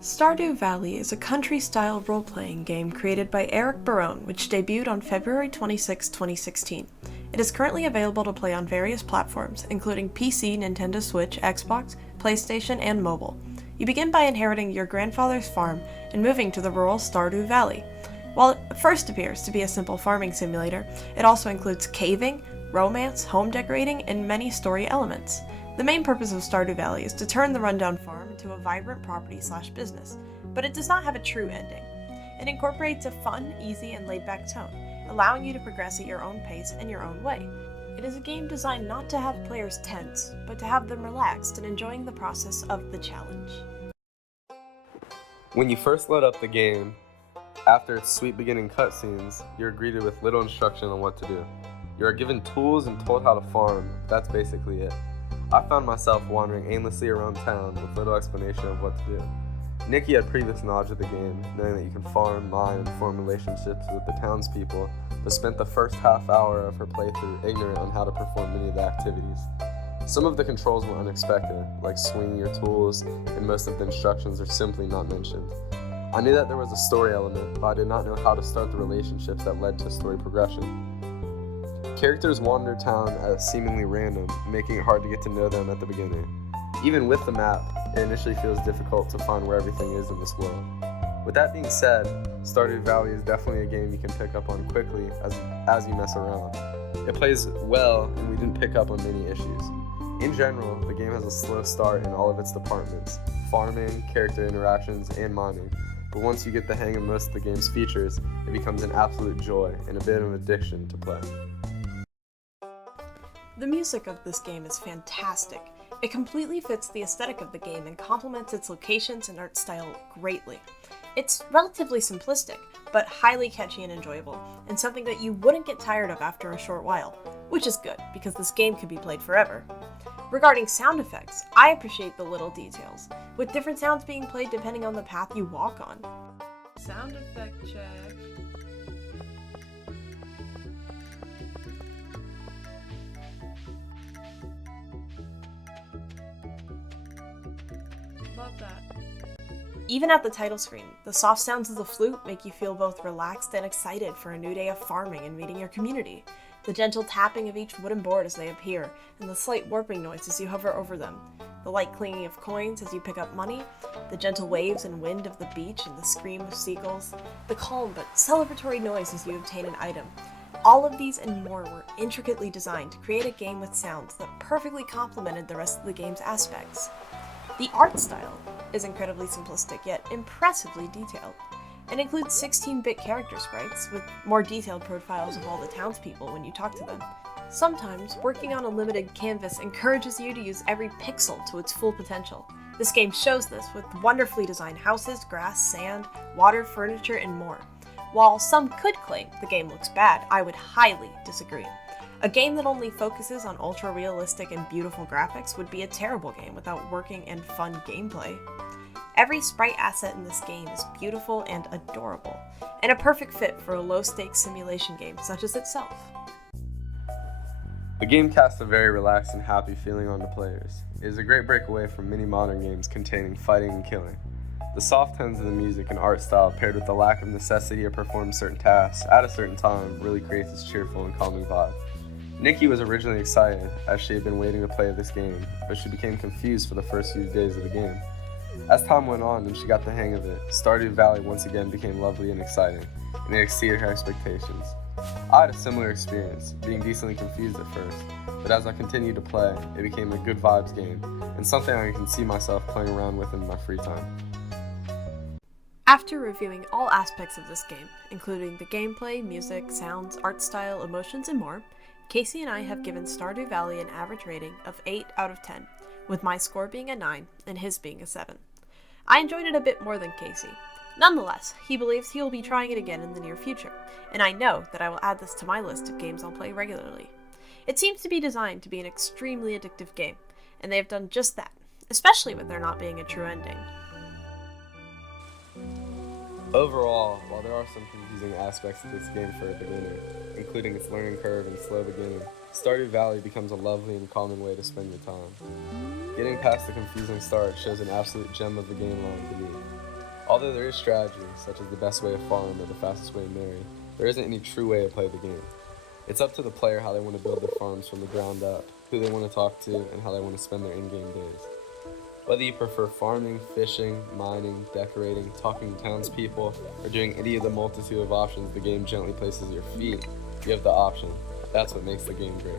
Stardew Valley is a country-style role-playing game created by Eric Barone, which debuted on February 26, 2016. It is currently available to play on various platforms, including PC, Nintendo Switch, Xbox, PlayStation, and mobile. You begin by inheriting your grandfather's farm and moving to the rural Stardew Valley. While it first appears to be a simple farming simulator, it also includes caving, romance, home decorating, and many story elements. The main purpose of Stardew Valley is to turn the rundown farm into a vibrant property/business, but it does not have a true ending. It incorporates a fun, easy, and laid-back tone, allowing you to progress at your own pace and your own way. It is a game designed not to have players tense, but to have them relaxed and enjoying the process of the challenge. When you first load up the game, after its sweet beginning cutscenes, you're greeted with little instruction on what to do. You are given tools and told how to farm, that's basically it. I found myself wandering aimlessly around town with little explanation of what to do. Nikki had previous knowledge of the game, knowing that you can farm, mine, and form relationships with the townspeople, but spent the first half hour of her playthrough ignorant on how to perform many of the activities. Some of the controls were unexpected, like swinging your tools, and most of the instructions are simply not mentioned. I knew that there was a story element, but I did not know how to start the relationships that led to story progression. Characters wander town at seemingly random, making it hard to get to know them at the beginning. Even with the map, it initially feels difficult to find where everything is in this world. With that being said, Stardew Valley is definitely a game you can pick up on quickly as you mess around. It plays well, and we didn't pick up on many issues. In general, the game has a slow start in all of its departments: farming, character interactions, and mining. But once you get the hang of most of the game's features, it becomes an absolute joy and a bit of an addiction to play. The music of this game is fantastic. It completely fits the aesthetic of the game and complements its locations and art style greatly. It's relatively simplistic, but highly catchy and enjoyable, and something that you wouldn't get tired of after a short while, which is good, because this game could be played forever. Regarding sound effects, I appreciate the little details, with different sounds being played depending on the path you walk on. Sound effect check. Love that. Even at the title screen, the soft sounds of the flute make you feel both relaxed and excited for a new day of farming and meeting your community. The gentle tapping of each wooden board as they appear, and the slight warping noise as you hover over them. The light clinging of coins as you pick up money, the gentle waves and wind of the beach and the scream of seagulls, the calm but celebratory noise as you obtain an item. All of these and more were intricately designed to create a game with sounds that perfectly complemented the rest of the game's aspects. The art style is incredibly simplistic yet impressively detailed. It includes 16-bit character sprites with more detailed profiles of all the townspeople when you talk to them. Sometimes, working on a limited canvas encourages you to use every pixel to its full potential. This game shows this with wonderfully designed houses, grass, sand, water, furniture, and more. While some could claim the game looks bad, I would highly disagree. A game that only focuses on ultra-realistic and beautiful graphics would be a terrible game without working and fun gameplay. Every sprite asset in this game is beautiful and adorable, and a perfect fit for a low-stakes simulation game such as itself. The game casts a very relaxed and happy feeling on the players. It is a great breakaway from many modern games containing fighting and killing. The soft tones of the music and art style paired with the lack of necessity to perform certain tasks at a certain time really creates this cheerful and calming vibe. Nikki was originally excited, as she had been waiting to play this game, but she became confused for the first few days of the game. As time went on and she got the hang of it, Stardew Valley once again became lovely and exciting, and it exceeded her expectations. I had a similar experience, being decently confused at first, but as I continued to play, it became a good vibes game, and something I can see myself playing around with in my free time. After reviewing all aspects of this game, including the gameplay, music, sounds, art style, emotions, and more, Casey and I have given Stardew Valley an average rating of 8 out of 10, with my score being a 9 and his being a 7. I enjoyed it a bit more than Casey. Nonetheless, he believes he will be trying it again in the near future, and I know that I will add this to my list of games I'll play regularly. It seems to be designed to be an extremely addictive game, and they have done just that, especially with there not being a true ending. Overall, while there are some confusing aspects to this game for a beginner, including its learning curve and slow beginning, Stardew Valley becomes a lovely and calming way to spend your time. Getting past the confusing start shows an absolute gem of the game lying beneath. Although there is strategy, such as the best way to farm or the fastest way to marry, there isn't any true way to play the game. It's up to the player how they want to build their farms from the ground up, who they want to talk to, and how they want to spend their in-game days. Whether you prefer farming, fishing, mining, decorating, talking to townspeople, or doing any of the multitude of options the game gently places at your feet, you have the option. That's what makes the game great.